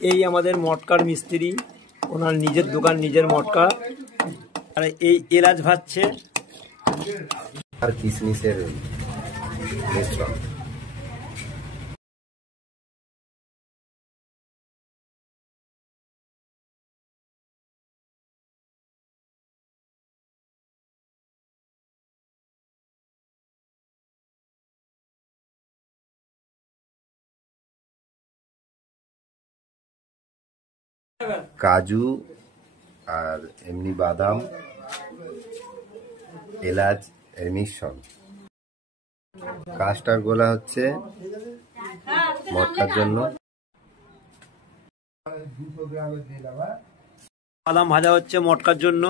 এই আমাদের মটকার মিস্ত্রি, ওনার নিজের দোকান, নিজের মটকা। আর এই এলাচ ভাজছে আর কিশমিশের মিশ্রণ। কাজু আর এমনি বাদাম, এলাচ এর মিশ্রণ। কাস্টার গোলা হচ্ছে মটকার জন্য। বাদাম ভাজা হচ্ছে মটকার জন্য।